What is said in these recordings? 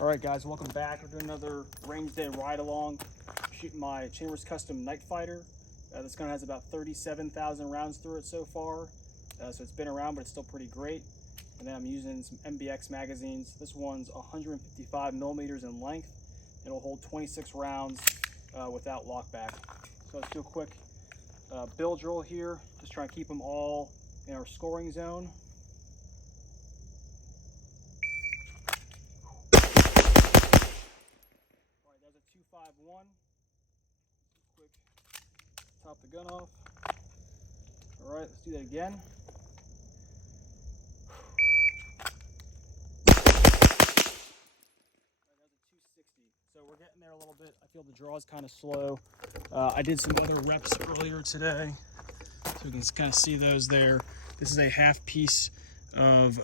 All right, guys, welcome back. We're doing another range day ride along. Shooting my Chambers Custom Night Fighter. This gun has about 37,000 rounds through it so far. So it's been around, but it's still pretty great. And then I'm using some MBX magazines. This one's 155 millimeters in length. It'll hold 26 rounds without lockback. So let's do a quick bill drill here. Just try to keep them all in our scoring zone. All right, that's a 251. Quick, top the gun off. All right, let's do that again. So we're getting there a little bit. I feel the draw is kind of slow. I did some other reps earlier today, so you can kind of see those there. This is a half piece of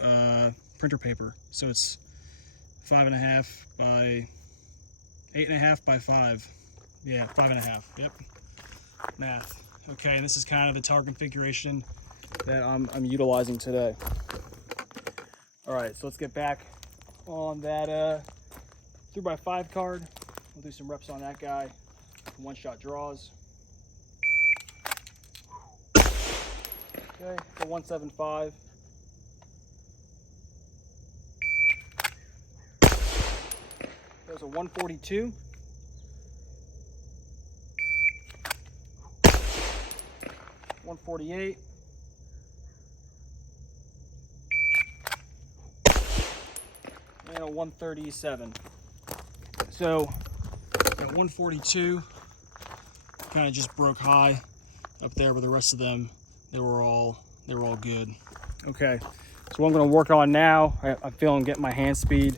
printer paper, so it's 5.5 by 8.5 by 5. Yeah, 5.5. Yep, math. Okay, and this is kind of the target configuration that I'm utilizing today. All right, so let's get back on that 3x5 card. We'll do some reps on that guy. One-shot draws. Okay, the 175. There's a 142. .148. And a 137. So at 142, kind of just broke high up there, but the rest of them, they were all good. Okay, so what I'm going to work on now, I'm feeling getting my hand speed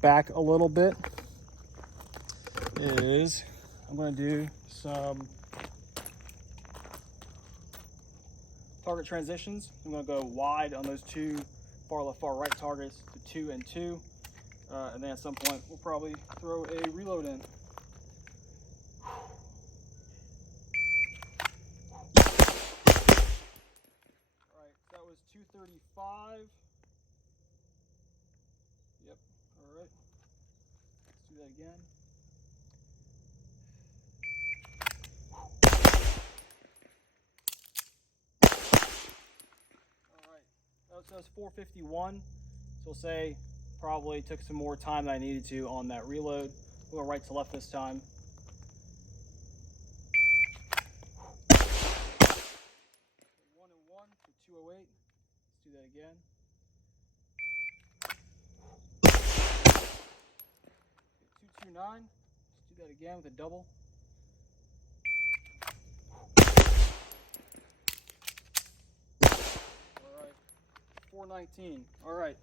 back a little bit, is I'm going to do some target transitions. I'm going to go wide on those two far left, far right targets to 2 and 2. And then at some point, we'll probably throw a reload in. All right, so that was 235. Yep, all right. Let's do that again. All right, so that's 451. So we'll say probably took some more time than I needed to on that reload. We'll go right to left this time. One and one for 208. Let's do that again. 229. Let's do that again with a double. All right, 419. All right.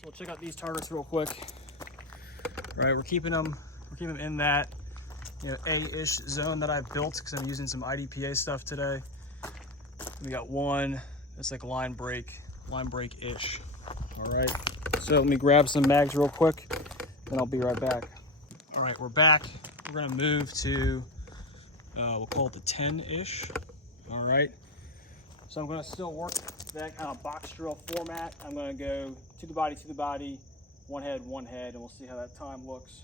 So we'll check out these targets real quick. All right, we're keeping them in that A-ish zone that I've built because I'm using some IDPA stuff today. We got one that's like line break-ish. All right, so let me grab some mags real quick, then I'll be right back. All right, we're back. We're gonna move to, we'll call it the 10-ish. All right, so I'm gonna still work that kind of box drill format. I'm gonna go to the body, one head, and we'll see how that time looks.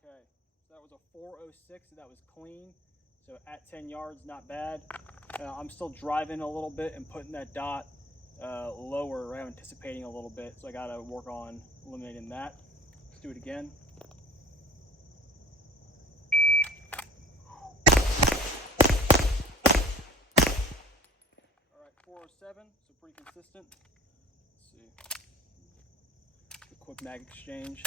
Okay, so that was a 406, so that was clean. So at 10 yards, not bad. I'm still driving a little bit and putting that dot lower. I'm anticipating a little bit, so I gotta work on eliminating that. Let's do it again. All right, 407, so pretty consistent. Let's see. The quick mag exchange.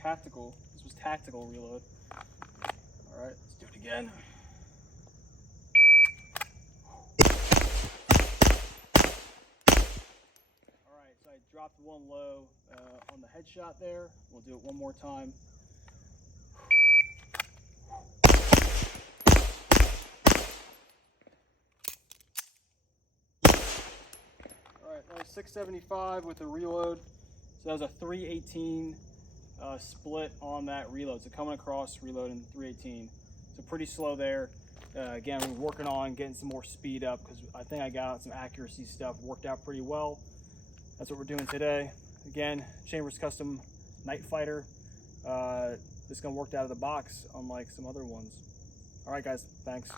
Tactical. This was tactical reload. All right, let's do it again. All right, so I dropped one low on the headshot there. We'll do it one more time. All right, that was 675 with the reload. So that was a 318 split on that reload. So coming across, reloading 318. So pretty slow there. Again, we're working on getting some more speed up because I think I got some accuracy stuff worked out pretty well. That's what we're doing today. Again, Chambers Custom Night Fighter. This gun worked out of the box unlike some other ones. All right, guys, thanks.